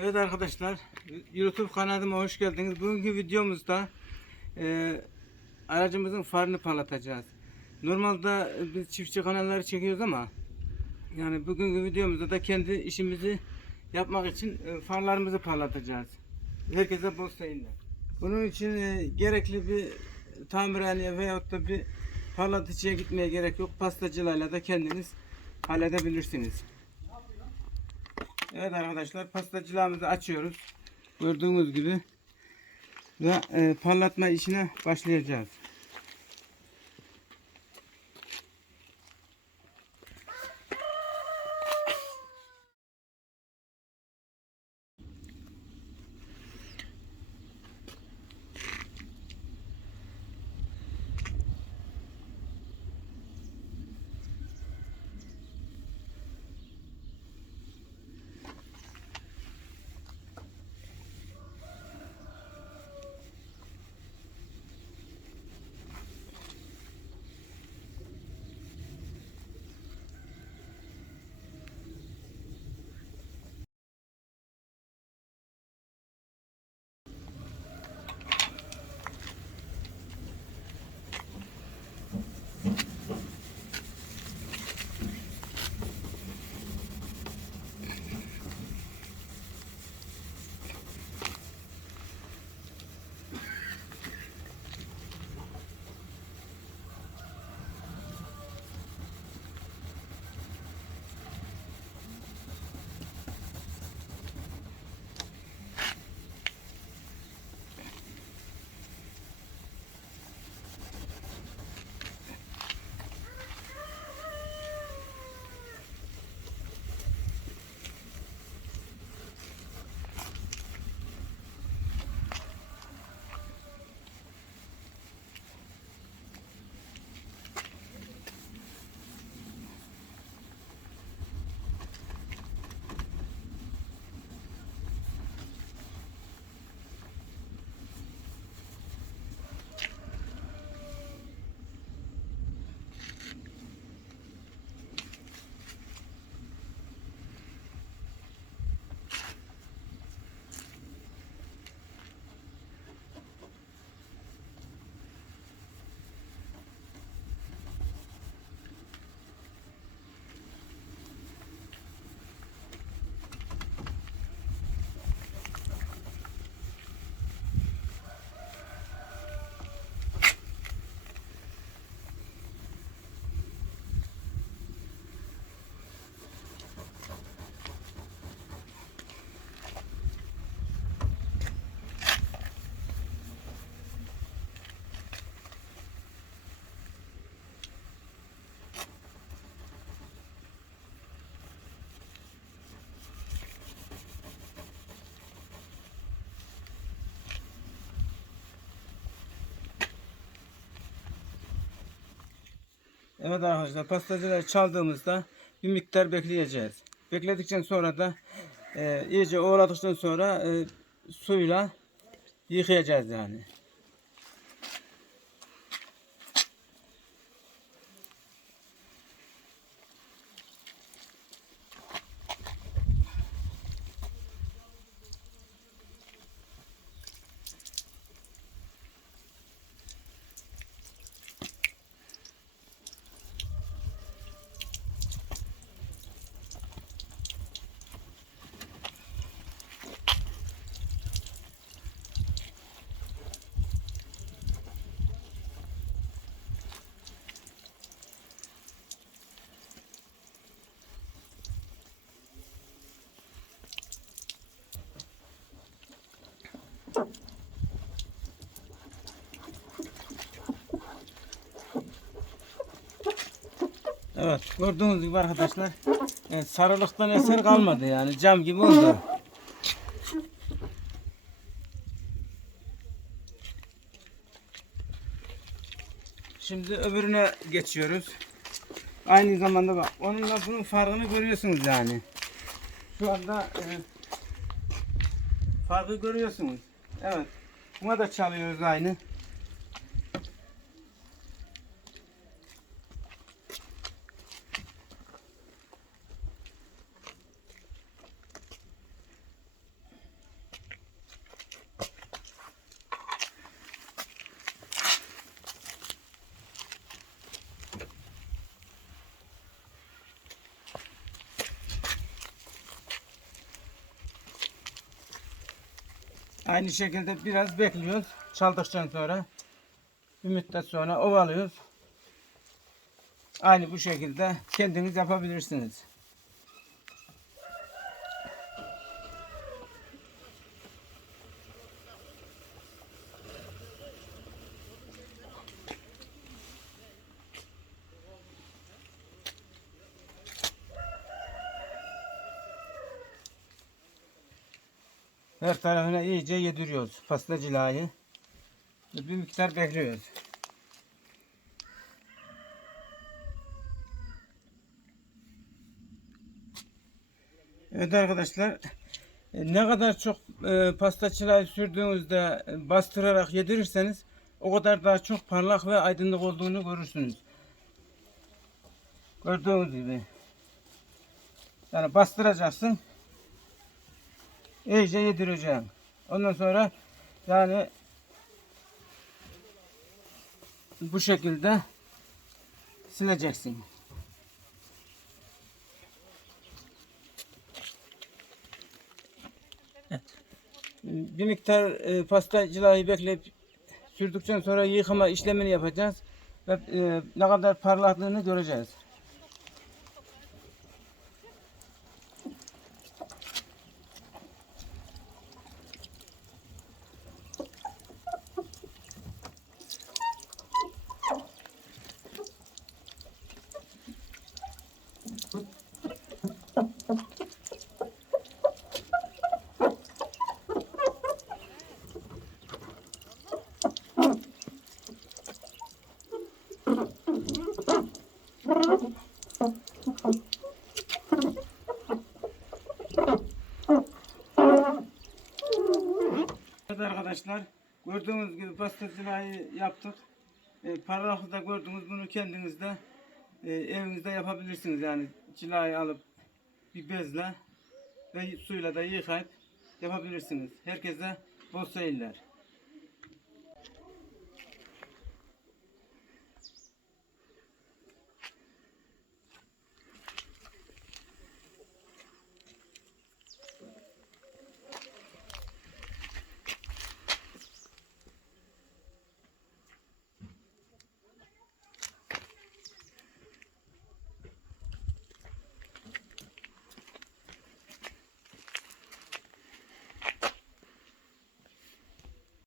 Evet arkadaşlar, YouTube kanalıma hoş geldiniz. Bugünkü videomuzda e, aracımızın farını parlatacağız. Normalde biz çiftçi kanalları çekiyoruz ama yani bugünkü videomuzda da kendi işimizi yapmak için e, farlarımızı parlatacağız. Herkese bol seyirler. Bunun için e, gerekli bir tamirhaneye veyahut da bir parlatıcıya gitmeye gerek yok. Pastacılarla da kendiniz halledebilirsiniz. Evet arkadaşlar pastacılığımızı açıyoruz. Gördüğünüz gibi ve e, parlatma işine başlayacağız. Evet arkadaşlar pastacıları çaldığımızda bir miktar bekleyeceğiz. Bekledikten sonra da e, iyice oğladıktan sonra e, suyla yıkayacağız yani. Evet gördüğünüz gibi arkadaşlar e, sarılıktan eser kalmadı yani cam gibi oldu. Şimdi öbürüne geçiyoruz. Aynı zamanda bak onunla bunun farkını görüyorsunuz yani. Şu anda e, farkı görüyorsunuz. Evet. Buna da çalıyoruz aynı. Aynı şekilde biraz bekliyoruz. Çaldıktan sonra bir müddet sonra ovalıyoruz. Aynı bu şekilde kendiniz yapabilirsiniz. Her tarafına iyice yediriyoruz pasta cilayı. Bir miktar bekliyoruz. Evet arkadaşlar e, ne kadar çok e, pasta çılayı sürdüğünüzde e, bastırarak yedirirseniz o kadar daha çok parlak ve aydınlık olduğunu görürsünüz. Gördüğünüz gibi. Yani bastıracaksın. İyice yedireceksin. Ondan sonra yani bu şekilde sileceksin. Bir miktar e, pasta cilayı bekleyip sürdükten sonra yıkama işlemini yapacağız ve e, ne kadar parlaklığını göreceğiz. Evet arkadaşlar gördüğünüz gibi pasta cilayı yaptık. E, parlaklığı da gördünüz bunu kendiniz de e, evinizde yapabilirsiniz yani cilayı alıp bir bezle ve suyla da yıkayıp yapabilirsiniz. Herkese bol seyirler.